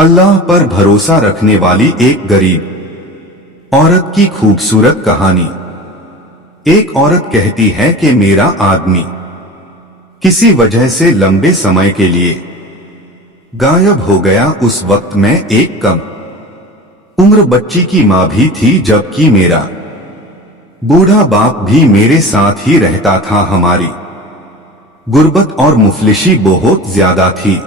अल्लाह पर भरोसा रखने वाली एक गरीब औरत की खूबसूरत कहानी। एक औरत कहती है कि मेरा आदमी किसी वजह से लंबे समय के लिए गायब हो गया। उस वक्त मैं एक कम उम्र बच्ची की मां भी थी, जबकि मेरा बूढ़ा बाप भी मेरे साथ ही रहता था। हमारी गुर्बत और मुफलिसी बहुत ज्यादा थी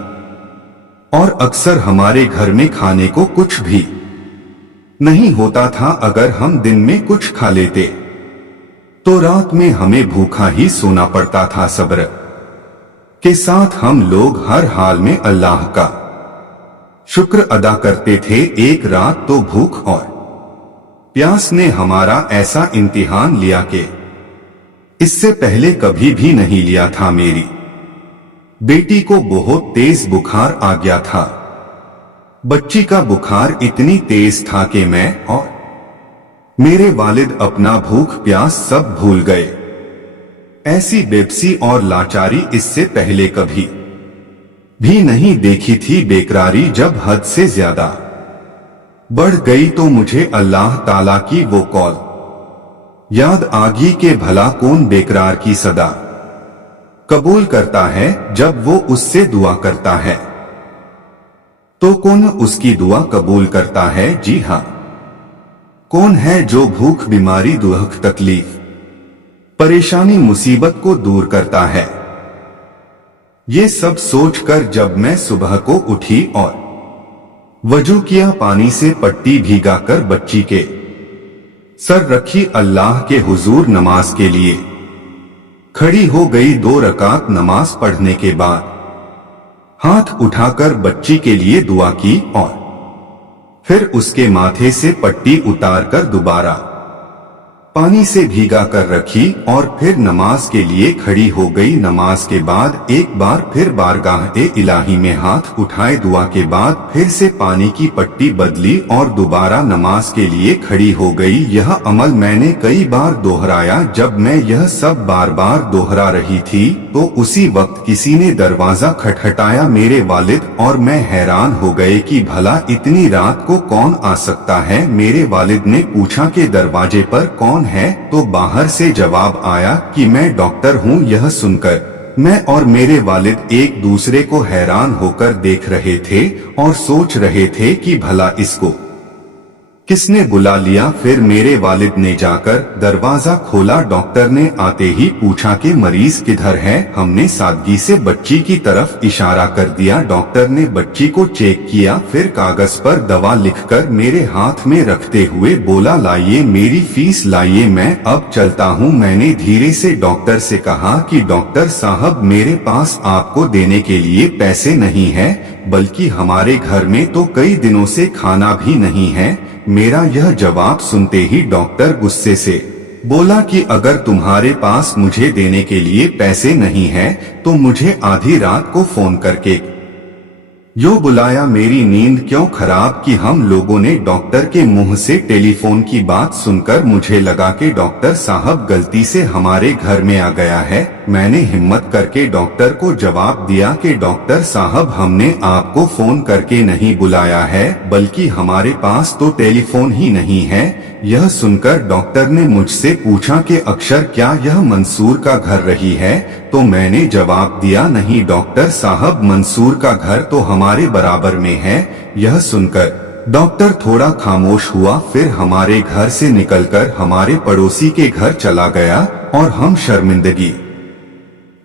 और अक्सर हमारे घर में खाने को कुछ भी नहीं होता था। अगर हम दिन में कुछ खा लेते तो रात में हमें भूखा ही सोना पड़ता था। सब्र के साथ हम लोग हर हाल में अल्लाह का शुक्र अदा करते थे। एक रात तो भूख और प्यास ने हमारा ऐसा इम्तिहान लिया कि इससे पहले कभी भी नहीं लिया था। मेरी बेटी को बहुत तेज बुखार आ गया था। बच्ची का बुखार इतनी तेज था कि मैं और मेरे वालिद अपना भूख प्यास सब भूल गए। ऐसी बेबसी और लाचारी इससे पहले कभी भी नहीं देखी थी। बेकरारी जब हद से ज्यादा बढ़ गई तो मुझे अल्लाह ताला की वो कौल याद आ गई कि भला कौन बेकरार की सदा कबूल करता है। जब वो उससे दुआ करता है तो कौन उसकी दुआ कबूल करता है? जी हाँ, कौन है जो भूख, बीमारी, दुख, तकलीफ, परेशानी, मुसीबत को दूर करता है। ये सब सोचकर जब मैं सुबह को उठी और वजू किया, पानी से पट्टी भीगाकर बच्ची के सर रखी, अल्लाह के हुजूर नमाज के लिए खड़ी हो गई। 2 रकात नमाज पढ़ने के बाद हाथ उठाकर बच्ची के लिए दुआ की और फिर उसके माथे से पट्टी उतारकर दोबारा पानी से भीगा कर रखी और फिर नमाज के लिए खड़ी हो गई। नमाज के बाद एक बार फिर बारगाह-ए-इलाही में हाथ उठाए, दुआ के बाद फिर से पानी की पट्टी बदली और दोबारा नमाज के लिए खड़ी हो गई। यह अमल मैंने कई बार दोहराया। जब मैं यह सब बार बार दोहरा रही थी तो उसी वक्त किसी ने दरवाजा खटखटाया। मेरे वालिद और मैं हैरान हो गए कि भला इतनी रात को कौन आ सकता है। मेरे वालिद ने पूछा कि दरवाजे पर कौन है, तो बाहर से जवाब आया कि मैं डॉक्टर हूँ। यह सुनकर मैं और मेरे वालिद एक दूसरे को हैरान होकर देख रहे थे और सोच रहे थे कि भला इसको किसने बुला लिया। फिर मेरे वालिद ने जाकर दरवाजा खोला। डॉक्टर ने आते ही पूछा कि मरीज किधर है। हमने सादगी से बच्ची की तरफ इशारा कर दिया। डॉक्टर ने बच्ची को चेक किया, फिर कागज पर दवा लिखकर मेरे हाथ में रखते हुए बोला, लाइए मेरी फीस लाइए, मैं अब चलता हूँ। मैंने धीरे से डॉक्टर से कहा कि डॉक्टर साहब, मेरे पास आपको देने के लिए पैसे नहीं है, बल्कि हमारे घर में तो कई दिनों से खाना भी नहीं है। मेरा यह जवाब सुनते ही डॉक्टर गुस्से से बोला कि अगर तुम्हारे पास मुझे देने के लिए पैसे नहीं है तो मुझे आधी रात को फोन करके यो बुलाया। मेरी नींद क्यों खराब कि हम लोगों ने डॉक्टर के मुंह से टेलीफोन की बात सुनकर मुझे लगा कि डॉक्टर साहब गलती से हमारे घर में आ गया है। मैंने हिम्मत करके डॉक्टर को जवाब दिया कि डॉक्टर साहब, हमने आपको फोन करके नहीं बुलाया है, बल्कि हमारे पास तो टेलीफोन ही नहीं है। यह सुनकर डॉक्टर ने मुझसे पूछा कि अक्षर, क्या यह मंसूर का घर रही है? तो मैंने जवाब दिया, नहीं डॉक्टर साहब, मंसूर का घर तो हमारे बराबर में है। यह सुनकर डॉक्टर थोड़ा खामोश हुआ, फिर हमारे घर से निकलकर हमारे पड़ोसी के घर चला गया और हम शर्मिंदगी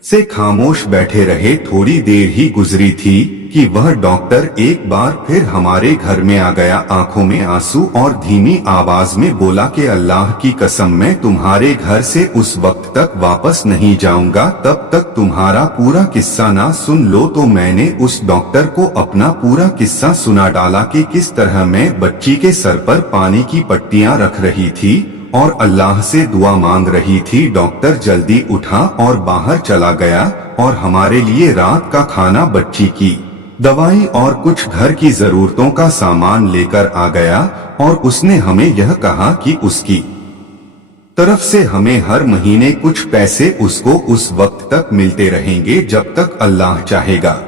से खामोश बैठे रहे। थोड़ी देर ही गुजरी थी कि वह डॉक्टर एक बार फिर हमारे घर में आ गया। आंखों में आंसू और धीमी आवाज में बोला कि अल्लाह की कसम, मैं तुम्हारे घर से उस वक्त तक वापस नहीं जाऊंगा तब तक तुम्हारा पूरा किस्सा ना सुन लो। तो मैंने उस डॉक्टर को अपना पूरा किस्सा सुना डाला कि किस तरह मैं बच्ची के सर पर पानी की पट्टियां रख रही थी और अल्लाह से दुआ मांग रही थी। डॉक्टर जल्दी उठा और बाहर चला गया और हमारे लिए रात का खाना, बच्ची की दवाई और कुछ घर की जरूरतों का सामान लेकर आ गया और उसने हमें यह कहा कि उसकी तरफ से हमें हर महीने कुछ पैसे उसको उस वक्त तक मिलते रहेंगे जब तक अल्लाह चाहेगा।